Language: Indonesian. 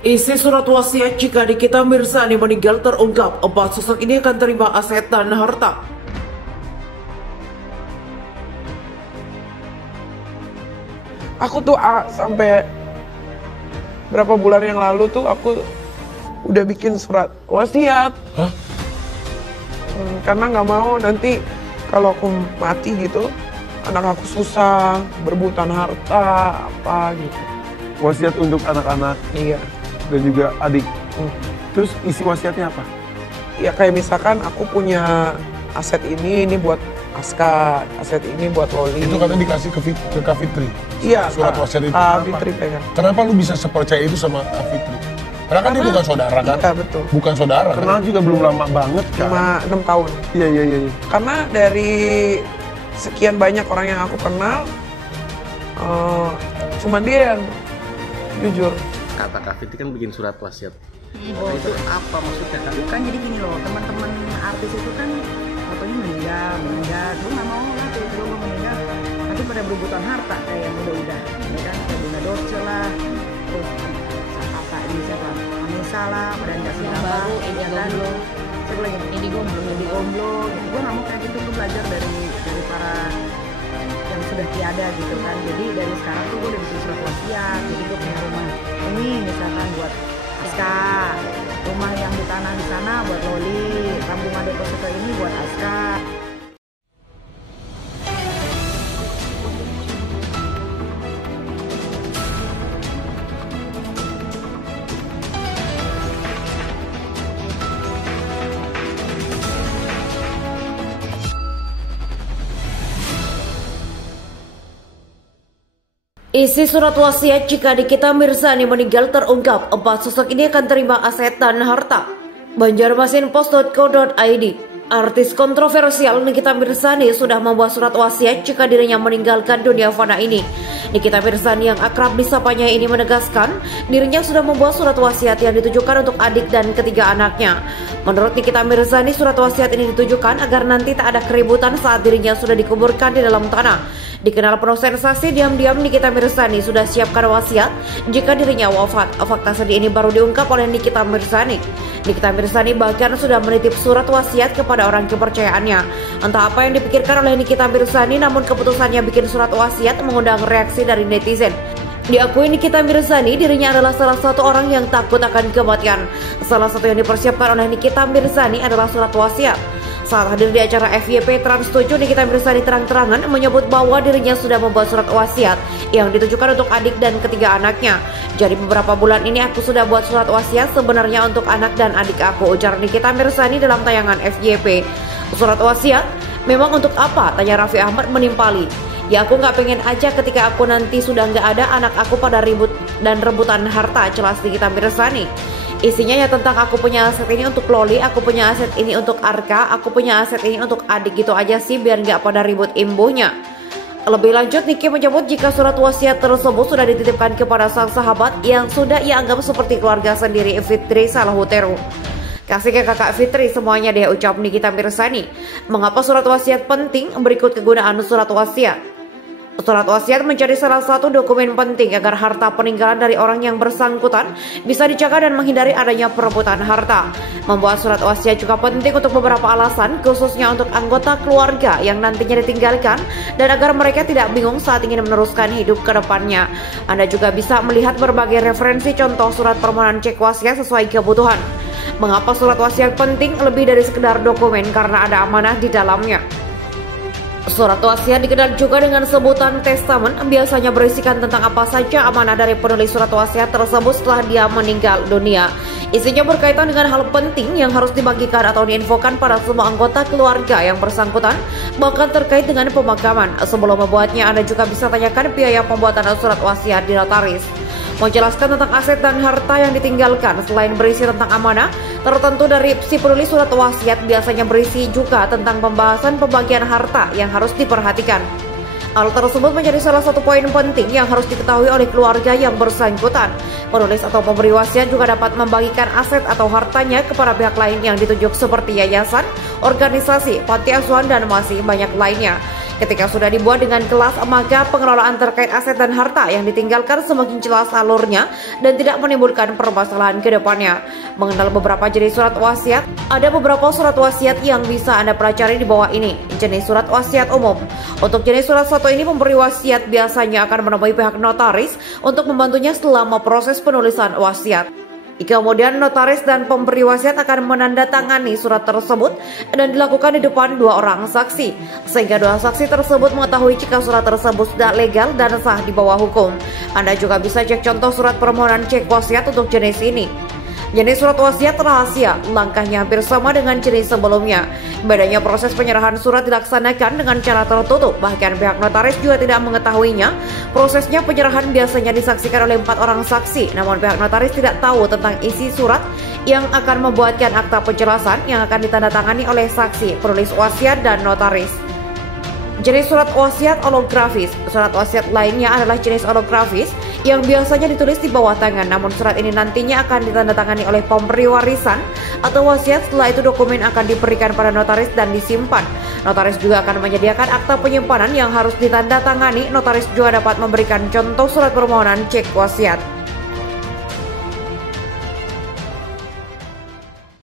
Isi surat wasiat jika Nikita Mirzani meninggal terungkap, 4 sosok ini akan terima aset dan harta. Aku tuh sampai berapa bulan yang lalu tuh aku udah bikin surat wasiat. Hah? Karena nggak mau nanti kalau aku mati gitu, anak aku susah, berebutan harta, apa gitu. Wasiat untuk anak-anak Iya. dan juga adik. Terus isi wasiatnya apa? Ya kayak misalkan aku punya aset ini buat Aska, aset ini buat Loli. Itu katanya dikasih ke Kak Fitri. Iya, Surat wasiat itu. Kak Fitri pegang. Kenapa lu bisa sepercaya itu sama Kak Fitri? Karena kan dia bukan saudara kan? Iya betul. Bukan saudara. Kenal juga belum lama banget kan? Cuma 6 tahun. Iya. Karena dari sekian banyak orang yang aku kenal, cuma dia yang jujur. Kata Kak Fitri kan bikin surat wasiat. Oh, itu apa maksudnya Kak? Kan jadi gini loh, teman-teman artis itu kan fotonya meninggal, gue nggak mau lah tiba-tiba gue meninggal, nanti pada berebutan harta kayak yang udah, ya kan, kayak Bunda Dorce lah, terus apa ini siapa, Anissa lah, pada dikasih apa, ya kan, siapa lagi, Edi Gomblo, gitu. Gue nggak mau kayak gitu, gue belajar dari para yang sudah tiada gitu kan, jadi dari sekarang tuh gue udah bikin surat wasiat, jadi gue punya rumah ini misalkan buat Aska, rumah yang di tanah di sana buat Loli, tabungan deposito ini buat Aska. Isi surat wasiat jika Nikita Mirzani meninggal terungkap, 4 sosok ini akan terima aset dan harta. Banjarmasinpost.co.id. Artis kontroversial Nikita Mirzani sudah membuat surat wasiat jika dirinya meninggalkan dunia fana ini. Nikita Mirzani yang akrab disapanya ini menegaskan dirinya sudah membuat surat wasiat yang ditujukan untuk adik dan ketiga anaknya. Menurut Nikita Mirzani, surat wasiat ini ditujukan agar nanti tak ada keributan saat dirinya sudah dikuburkan di dalam tanah. Dikenal penuh sensasi, diam-diam Nikita Mirzani sudah siapkan wasiat jika dirinya wafat. Fakta sedih ini baru diungkap oleh Nikita Mirzani. Nikita Mirzani bahkan sudah menitip surat wasiat kepada orang kepercayaannya. Entah apa yang dipikirkan oleh Nikita Mirzani, namun keputusannya bikin surat wasiat mengundang reaksi dari netizen. Diakui Nikita Mirzani, dirinya adalah salah satu orang yang takut akan kematian. Salah satu yang dipersiapkan oleh Nikita Mirzani adalah surat wasiat. Saat hadir di acara FYP Trans 7, Nikita Mirzani terang-terangan menyebut bahwa dirinya sudah membuat surat wasiat yang ditujukan untuk adik dan ketiga anaknya. Jadi beberapa bulan ini aku sudah buat surat wasiat sebenarnya untuk anak dan adik aku, ujar Nikita Mirzani dalam tayangan FYP. Surat wasiat memang untuk apa? Tanya Raffi Ahmad menimpali. Ya aku nggak pengen aja ketika aku nanti sudah nggak ada anak aku pada ribut dan rebutan harta, jelas Nikita Mirzani. Isinya ya tentang aku punya aset ini untuk Loli, aku punya aset ini untuk Arka, aku punya aset ini untuk adik, gitu aja sih biar nggak pada ribut imbuhnya. Lebih lanjut, Niki menyebut jika surat wasiat tersebut sudah dititipkan kepada sang sahabat yang sudah ia anggap seperti keluarga sendiri, Fitri Salahuteru. Kasih ke kakak Fitri semuanya deh, ucap Nikita Mirzani. Mengapa surat wasiat penting? Berikut kegunaan surat wasiat. Surat wasiat menjadi salah satu dokumen penting agar harta peninggalan dari orang yang bersangkutan bisa dijaga dan menghindari adanya perebutan harta. Membuat surat wasiat juga penting untuk beberapa alasan, khususnya untuk anggota keluarga yang nantinya ditinggalkan dan agar mereka tidak bingung saat ingin meneruskan hidup ke depannya. Anda juga bisa melihat berbagai referensi contoh surat permohonan cek wasiat sesuai kebutuhan. Mengapa surat wasiat penting? Lebih dari sekedar dokumen, karena ada amanah di dalamnya. Surat wasiat dikenal juga dengan sebutan testamen, biasanya berisikan tentang apa saja amanah dari penulis surat wasiat tersebut setelah dia meninggal dunia. Isinya berkaitan dengan hal penting yang harus dibagikan atau diinfokan pada semua anggota keluarga yang bersangkutan, bahkan terkait dengan pemakaman. Sebelum membuatnya, Anda juga bisa tanyakan biaya pembuatan surat wasiat di notaris. Menjelaskan tentang aset dan harta yang ditinggalkan, selain berisi tentang amanah tertentu dari si penulis surat wasiat, biasanya berisi juga tentang pembahasan pembagian harta yang harus diperhatikan. Hal tersebut menjadi salah satu poin penting yang harus diketahui oleh keluarga yang bersangkutan. Penulis atau pemberi wasiat juga dapat membagikan aset atau hartanya kepada pihak lain yang ditunjuk seperti yayasan, organisasi, panti asuhan, dan masih banyak lainnya. Ketika sudah dibuat dengan jelas, maka pengelolaan terkait aset dan harta yang ditinggalkan semakin jelas alurnya dan tidak menimbulkan permasalahan ke depannya. Mengenal beberapa jenis surat wasiat, ada beberapa surat wasiat yang bisa Anda pelajari di bawah ini. Jenis surat wasiat umum. Untuk jenis surat satu ini, pemberi wasiat biasanya akan menemui pihak notaris untuk membantunya selama proses penulisan wasiat. Kemudian notaris dan pemberi wasiat akan menandatangani surat tersebut dan dilakukan di depan dua orang saksi, sehingga dua saksi tersebut mengetahui jika surat tersebut sudah legal dan sah di bawah hukum. Anda juga bisa cek contoh surat permohonan cek wasiat untuk jenis ini. Jenis surat wasiat rahasia, langkahnya hampir sama dengan jenis sebelumnya. Bedanya proses penyerahan surat dilaksanakan dengan cara tertutup, bahkan pihak notaris juga tidak mengetahuinya. Prosesnya penyerahan biasanya disaksikan oleh 4 orang saksi, namun pihak notaris tidak tahu tentang isi surat yang akan membuatkan akta penjelasan yang akan ditandatangani oleh saksi, penulis wasiat, dan notaris. Jenis surat wasiat holografis. Surat wasiat lainnya adalah jenis holografis yang biasanya ditulis di bawah tangan, namun surat ini nantinya akan ditandatangani oleh pemberi warisan atau wasiat. Setelah itu dokumen akan diberikan pada notaris dan disimpan. Notaris juga akan menyediakan akta penyimpanan yang harus ditandatangani. Notaris juga dapat memberikan contoh surat permohonan cek wasiat.